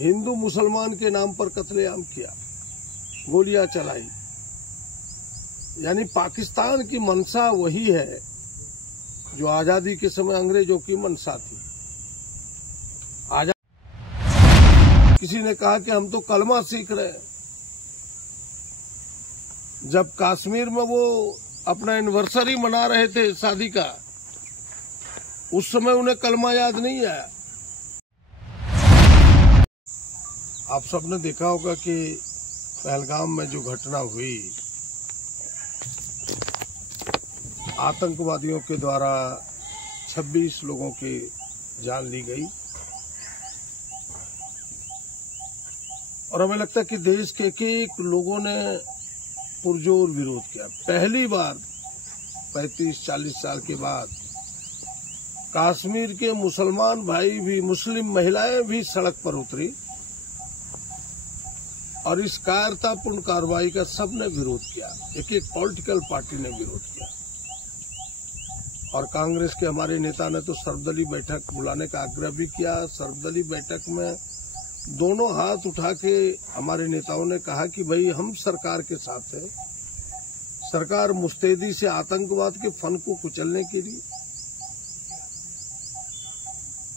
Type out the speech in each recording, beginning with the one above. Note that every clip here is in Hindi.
हिंदू मुसलमान के नाम पर कत्लेआम किया, गोलियां चलाई। यानी पाकिस्तान की मंशा वही है जो आजादी के समय अंग्रेजों की मंशा थी। किसी ने कहा कि हम तो कलमा सीख रहे हैं। जब कश्मीर में वो अपना एनिवर्सरी मना रहे थे शादी का, उस समय उन्हें कलमा याद नहीं आया। आप सबने देखा होगा कि पहलगाम में जो घटना हुई, आतंकवादियों के द्वारा 26 लोगों की जान ली गई और हमें लगता है कि देश के एक लोगों ने पुरजोर विरोध किया। पहली बार 35-40 साल के बाद कश्मीर के मुसलमान भाई भी, मुस्लिम महिलाएं भी सड़क पर उतरी और इस कायरतापूर्ण कार्रवाई का सबने विरोध किया। एक पॉलिटिकल पार्टी ने विरोध किया और कांग्रेस के हमारे नेता ने तो सर्वदलीय बैठक बुलाने का आग्रह भी किया। सर्वदलीय बैठक में दोनों हाथ उठा के हमारे नेताओं ने कहा कि भाई हम सरकार के साथ है। सरकार मुस्तैदी से आतंकवाद के फन को कुचलने के लिए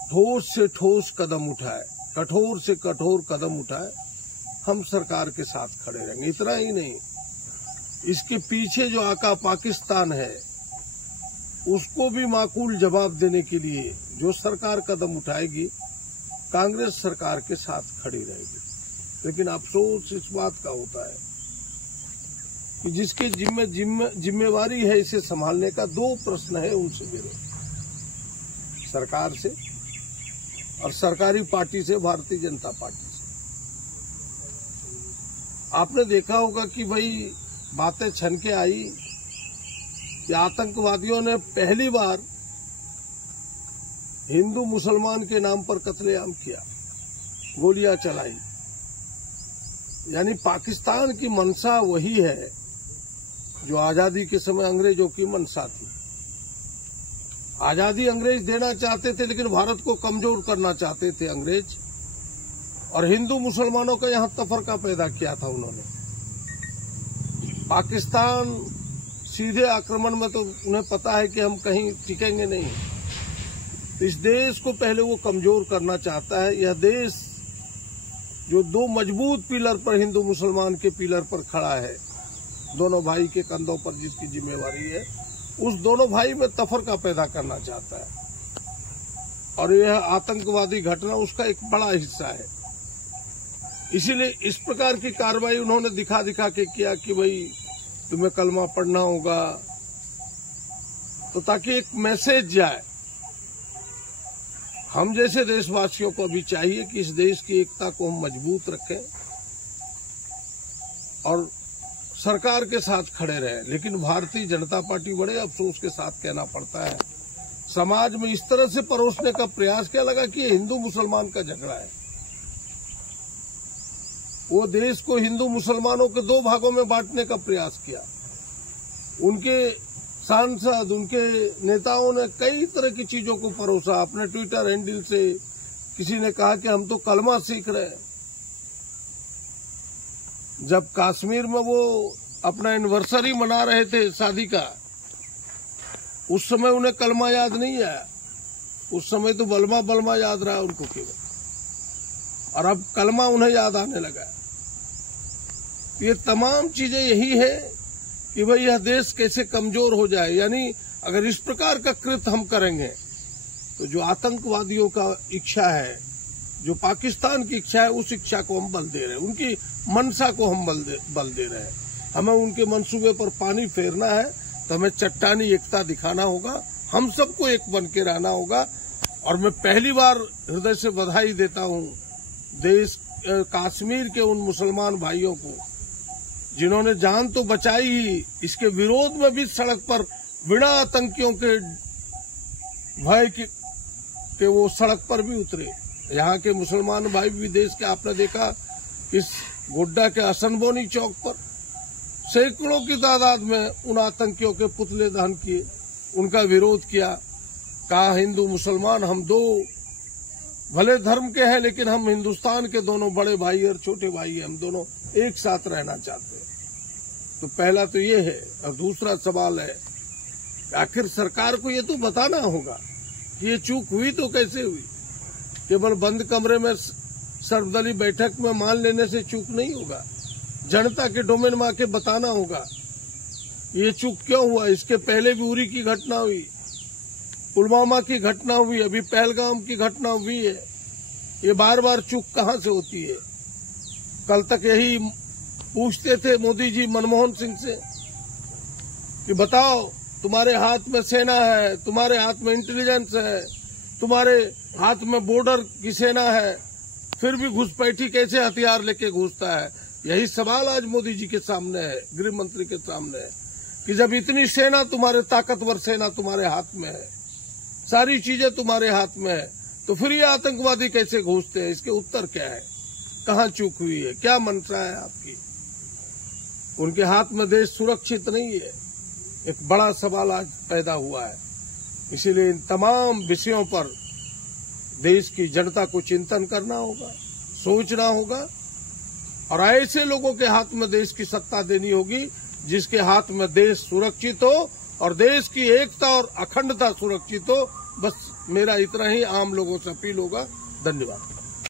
ठोस से ठोस कदम उठाए, कठोर से कठोर कदम उठाए। हम सरकार के साथ खड़े रहेंगे। इतना ही नहीं, इसके पीछे जो आका पाकिस्तान है उसको भी माकूल जवाब देने के लिए जो सरकार कदम उठाएगी, कांग्रेस सरकार के साथ खड़ी रहेगी। लेकिन अफसोस इस बात का होता है कि जिसके जिम्मेवारी है इसे संभालने का, दो प्रश्न है उनसे मेरे, सरकार से और सरकारी पार्टी से, भारतीय जनता पार्टी से। आपने देखा होगा कि भाई बातें छन के आई कि आतंकवादियों ने पहली बार हिंदू मुसलमान के नाम पर कत्लेआम किया, गोलियां चलाई। यानी पाकिस्तान की मंशा वही है जो आजादी के समय अंग्रेजों की मंशा थी। आजादी अंग्रेज देना चाहते थे, लेकिन भारत को कमजोर करना चाहते थे अंग्रेज, और हिंदू मुसलमानों का यहां तफरका पैदा किया था उन्होंने। पाकिस्तान सीधे आक्रमण में तो उन्हें पता है कि हम कहीं टिकेंगे नहीं। इस देश को पहले वो कमजोर करना चाहता है। यह देश जो दो मजबूत पिलर पर, हिंदू मुसलमान के पिलर पर खड़ा है, दोनों भाई के कंधों पर जिसकी जिम्मेवारी है, उस दोनों भाई में तफरका पैदा करना चाहता है और यह आतंकवादी घटना उसका एक बड़ा हिस्सा है। इसीलिए इस प्रकार की कार्रवाई उन्होंने दिखा दिखा के किया कि भाई तुम्हें कलमा पढ़ना होगा, तो ताकि एक मैसेज जाए। हम जैसे देशवासियों को अभी चाहिए कि इस देश की एकता को हम मजबूत रखें और सरकार के साथ खड़े रहें। लेकिन भारतीय जनता पार्टी बड़े अफसोस के साथ कहना पड़ता है, समाज में इस तरह से परोसने का प्रयास किया लगा कि हिंदू मुसलमान का झगड़ा है। वो देश को हिंदू मुसलमानों के दो भागों में बांटने का प्रयास किया। उनके सांसद, उनके नेताओं ने कई तरह की चीजों को परोसा। अपने ट्विटर हैंडल से किसी ने कहा कि हम तो कलमा सीख रहे हैं। जब कश्मीर में वो अपना एनिवर्सरी मना रहे थे शादी का, उस समय उन्हें कलमा याद नहीं आया। उस समय तो बलमा बलमा याद रहा उनको केवल, और अब कलमा उन्हें याद आने लगा। ये तमाम चीजें यही है कि भाई यह देश कैसे कमजोर हो जाए। यानी अगर इस प्रकार का कृत्य हम करेंगे तो जो आतंकवादियों का इच्छा है, जो पाकिस्तान की इच्छा है, उस इच्छा को हम बल दे रहे हैं, उनकी मंशा को हम बल दे रहे हैं। हमें उनके मंसूबे पर पानी फेरना है तो हमें चट्टानी एकता दिखाना होगा, हम सबको एक बन के रहना होगा। और मैं पहली बार हृदय से बधाई देता हूं देश कश्मीर के उन मुसलमान भाइयों को जिन्होंने जान तो बचाई ही, इसके विरोध में भी सड़क पर बिना आतंकियों के भय के वो सड़क पर भी उतरे। यहाँ के मुसलमान भाई भी देश के, आपने देखा इस गोड्डा के असनबोनी चौक पर सैकड़ों की तादाद में उन आतंकियों के पुतले दहन किए, उनका विरोध किया। कहा हिंदू मुसलमान हम दो भले धर्म के हैं, लेकिन हम हिंदुस्तान के दोनों बड़े भाई और छोटे भाई हैं, हम दोनों एक साथ रहना चाहते हैं। तो पहला तो ये है। और दूसरा सवाल है, आखिर सरकार को ये तो बताना होगा कि ये चूक हुई तो कैसे हुई। केवल बंद कमरे में सर्वदलीय बैठक में मान लेने से चूक नहीं होगा, जनता के डोमेन में आके बताना होगा ये चूक क्यों हुआ। इसके पहले भी उरी की घटना हुई, पुलवामा की घटना हुई, अभी पहलगाम की घटना हुई है। ये बार बार चूक कहाँ से होती है। कल तक यही पूछते थे मोदी जी मनमोहन सिंह से कि बताओ, तुम्हारे हाथ में सेना है, तुम्हारे हाथ में इंटेलिजेंस है, तुम्हारे हाथ में बॉर्डर की सेना है, फिर भी घुसपैठी कैसे हथियार लेके घुसता है। यही सवाल आज मोदी जी के सामने है, गृह मंत्री के सामने है कि जब इतनी सेना, तुम्हारे ताकतवर सेना तुम्हारे हाथ में है, सारी चीजें तुम्हारे हाथ में है, तो फिर ये आतंकवादी कैसे घुसते हैं। इसके उत्तर क्या है, कहाँ चूक हुई है, क्या मंशा है आपकी। उनके हाथ में देश सुरक्षित नहीं है, एक बड़ा सवाल आज पैदा हुआ है। इसीलिए इन तमाम विषयों पर देश की जनता को चिंतन करना होगा, सोचना होगा, और ऐसे लोगों के हाथ में देश की सत्ता देनी होगी जिसके हाथ में देश सुरक्षित हो और देश की एकता और अखंडता सुरक्षित हो। बस मेरा इतना ही आम लोगों से अपील होगा। धन्यवाद।